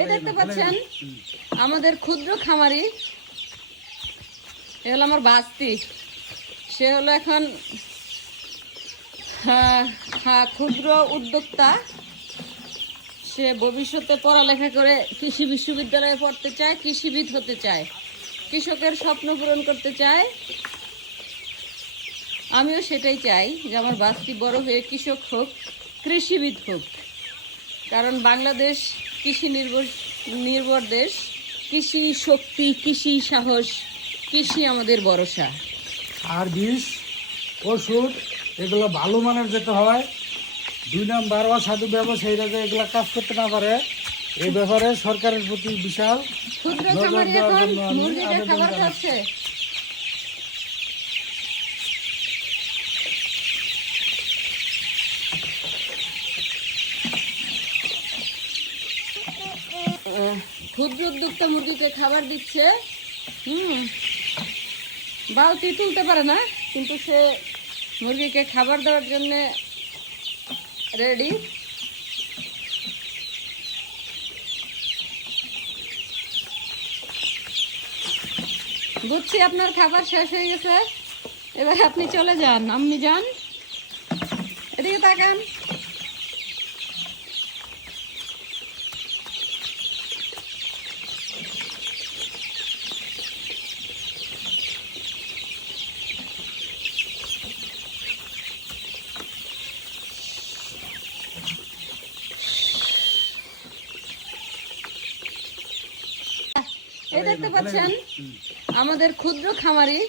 এই দেখতে পাচ্ছেন আমাদের ক্ষুদ্র খামারি, এ হলো আমার বাস্তি। সে হলো এখন ক্ষুদ্র উদ্যোক্তা। সে ভবিষ্যতে পড়ালেখা করে কৃষি বিশ্ববিদ্যালয়ে পড়তে চায়, কৃষিবিদ হতে চায়, কৃষকের স্বপ্ন পূরণ করতে চায়। আমিও সেটাই চাই যে আমার বাস্তি বড় হয়ে কৃষক হোক, কৃষিবিদ হোক। কারণ বাংলাদেশ কৃষি নির্ভর দেশ। কৃষি শক্তি, কৃষি সাহস, কৃষি আমাদের ভরসা। আর বিষ, ওষুধ এগুলো ভালো মানের যেতে হয়। 2 নাম্বার অসাধু ব্যবসায়ীরা যে এগুলো কাজ করতে না পারে, এই ব্যাপারে সরকারের প্রতি বিশাল ক্ষুদ্র নজর খামারি দেওয়ার এখন জন্য আমি মুরগিকে আবেদন খাবার জানাচ্ছি। খাচ্ছে। ক্ষুদ্র উদ্যোক্তা মুরগিকে খাবার দিচ্ছে। বালতি তুলতে পারে না, কিন্তু সে মুরগিকে খাবার দেওয়ার জন্য রেডি। বুঝছি আপনার খাবার শেষ হয়ে গেছে, এবার আপনি চলে যান। আম্মি যান, এদিকে তাকান। এই দেখতে পাচ্ছেন আমাদের ক্ষুদ্র খামারি,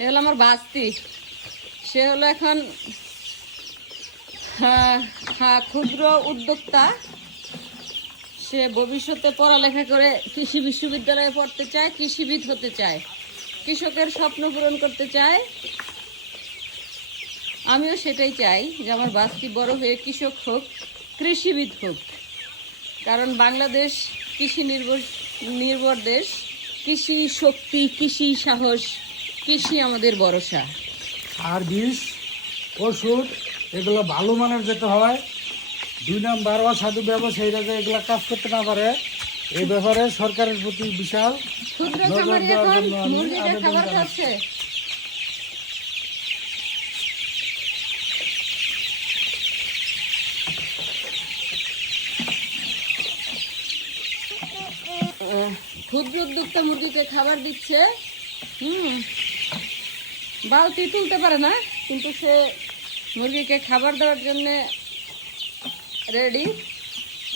এ হলো আমার বাস্তি। সে হলো এখন ক্ষুদ্র উদ্যোক্তা। সে ভবিষ্যতে পড়ালেখা করে কৃষি বিশ্ববিদ্যালয়ে পড়তে চায়, কৃষিবিদ হতে চায়, কৃষকের স্বপ্ন পূরণ করতে চায়। আমিও সেটাই চাই যে আমার বাস্তি বড় হয়ে কৃষক হোক, কৃষিবিদ হোক। কারণ বাংলাদেশ কৃষি নির্ভর দেশ। কৃষি শক্তি, কৃষি সাহস, কৃষি আমাদের ভরসা। আর বিষ, ওষুধ এগুলো ভালো মানের যেতে হয়। 2 নাম্বার অসাধু ব্যবসায়ীরা যে এগুলো কাজ করতে না পারে, এই ব্যাপারে সরকারের প্রতি বিশাল ক্ষুদ্র নজর খামারি দেওয়ার এখন জন্য আমি মুরগিকে আবেদন খাবার জানাচ্ছি। খাচ্ছে। ক্ষুদ্র উদ্যোক্তা মুরগিকে খাবার দিচ্ছে। বালতি তুলতে পারে না, কিন্তু সে মুরগিকে খাবার দেওয়ার জন্য রেডি।